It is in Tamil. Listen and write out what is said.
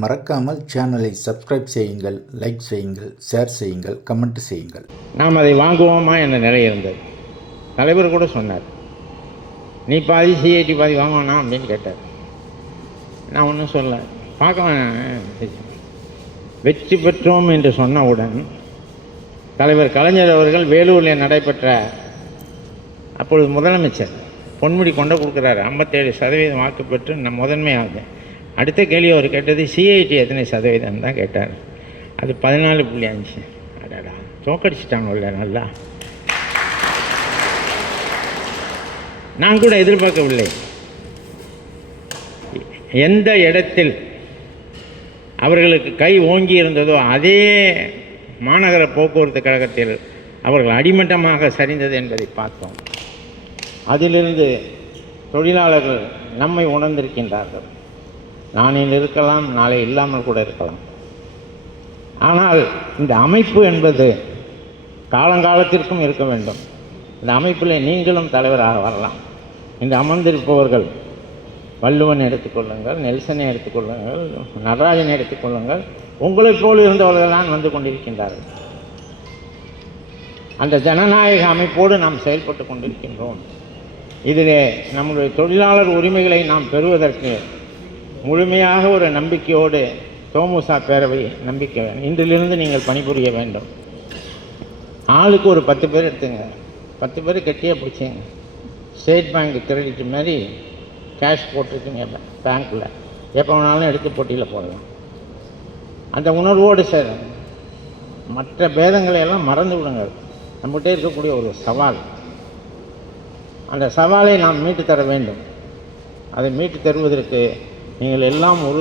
மறக்காமல் சேனலை சப்ஸ்கிரைப் செய்யுங்கள் லைக் செய்யுங்கள் ஷேர் செய்யுங்கள் கமெண்ட் செய்யுங்கள். நாம் அதை வாங்குவோமா என்ற நிலை இருந்தது. தலைவர் கூட சொன்னார் நீ பாதி சிஐடி பாதி வாங்குவானா? அப்படின்னு கேட்டார். நான் ஒன்றும் சொல்ல பார்க்க வேணாம். வெற்றி பெற்றோம் என்று சொன்னவுடன் தலைவர் கலைஞர் அவர்கள் வேலூரில் நடைபெற்ற அப்பொழுது முதலமைச்சர் பொன்முடி கொண்டு கொடுக்குறாரு. ஐம்பத்தேழு சதவீதம் வாக்கு பெற்று நான் முதன்மையாகுது அடுத்த கேள்வி அவர் கேட்டது சிஐடி எத்தனை சதவீதம் தான் கேட்டார். அது பதினாலு புள்ளி அஞ்சு. அடாடா தோக்கடிச்சிட்டாங்கல்ல நல்லா. நான் கூட எதிர்பார்க்கவில்லை. எந்த இடத்தில் அவர்களுக்கு கை ஓங்கி இருந்ததோ அதே மாநகர போக்குவரத்து கழகத்தில் அவர்கள் அடிமட்டமாக சரிந்தது என்பதை பார்த்தோம். அதிலிருந்து தொழிலாளர்கள் நம்மை உணர்ந்திருக்கின்றார்கள். நானில் இருக்கலாம் நாளை இல்லாமல் கூட இருக்கலாம். ஆனால் இந்த அமைப்பு என்பது காலங்காலத்திற்கும் இருக்க வேண்டும். இந்த அமைப்பில் நீங்களும் தலைவராக வரலாம். இந்த அமர்ந்திருப்பவர்கள் வள்ளுவன் எடுத்துக்கொள்ளுங்கள் நெல்சனை எடுத்துக்கொள்ளுங்கள் நடராஜனை எடுத்துக்கொள்ளுங்கள் உங்களைப் போல் இருந்தவர்கள் தான் வந்து கொண்டிருக்கின்றார்கள். அந்த ஜனநாயக அமைப்போடு நாம் செயல்பட்டு கொண்டிருக்கின்றோம். இதிலே நம்முடைய தொழிலாளர் உரிமைகளை நாம் பெறுவதற்கு முழுமையாக ஒரு நம்பிக்கையோடு தோமுசா பேரவை நம்பிக்கை வேண்டும். இன்றிலிருந்து நீங்கள் பணிபுரிய வேண்டும். ஆளுக்கு ஒரு பத்து பேர் எடுத்துங்க. பத்து பேர் கெட்டியாக பிடிச்சிங்க. ஸ்டேட் பேங்க் கிரெடிட் மாதிரி கேஷ் போட்டிருக்கீங்க பேங்க்கில் எப்போ வேணாலும் எடுத்து போட்டியில் போடலாம். அந்த உணர்வோடு சார். மற்ற பேதங்களை எல்லாம் மறந்து விடுங்கள் நம்மகிட்ட இருக்கக்கூடிய ஒரு சவால். அந்த சவாலை நாம் மீட்டு தர வேண்டும். அதை மீட்டு தருவதற்கு நீங்கள் எல்லாம் ஒரு